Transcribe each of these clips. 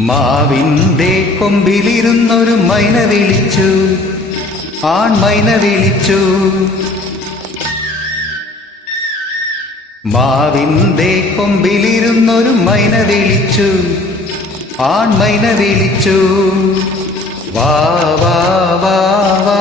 മാവിന്റെ കൊമ്പിലിരുന്നൊരു മൈന വിളിച്ചു, ആൺമൈന വിളിച്ചു. മാവിന്റെ കൊമ്പിലിരുന്നൊരു മൈന വിളിച്ചു, ആൺമൈന വിളിച്ചു. വാ വാ വാ വാ.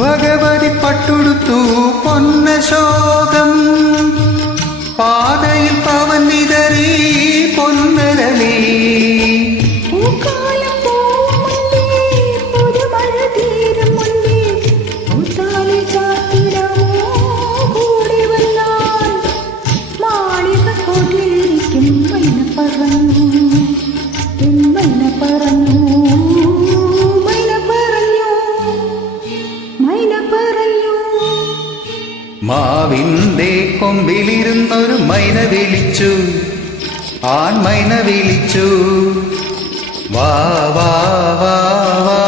ഭഗവതി പട്ടുടുത്തു പൊന്നശോകം, പാതയിൽ പവൻ വിതറി പൊന്നരളി. മാവിന്റെ കൊമ്പിലിരുന്നൊരു മൈന വിളിച്ചു, ആൺമൈന വിളിച്ചു. വാ വാ വാ വാ.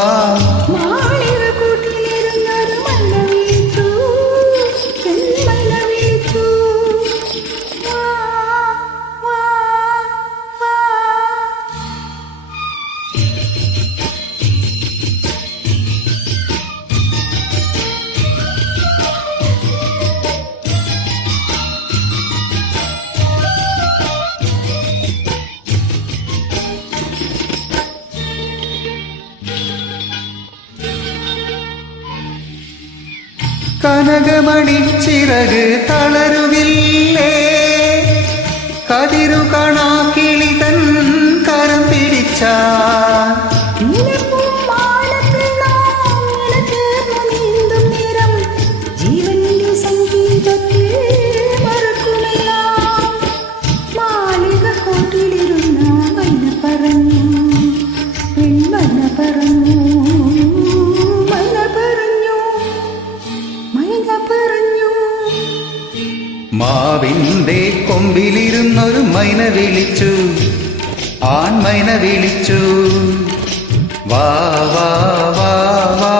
കനകമണിച്ചിറക് തളരുകില്ലേ, കതിരു കാണാ കിളിതൻ കരം പിടിച്ചാ. മാവിന്റെ കൊമ്പിലിരുന്നൊരു മൈന വിളിച്ചു, ആൺമൈന വിളിച്ചു. വാ വാ വാ വാ.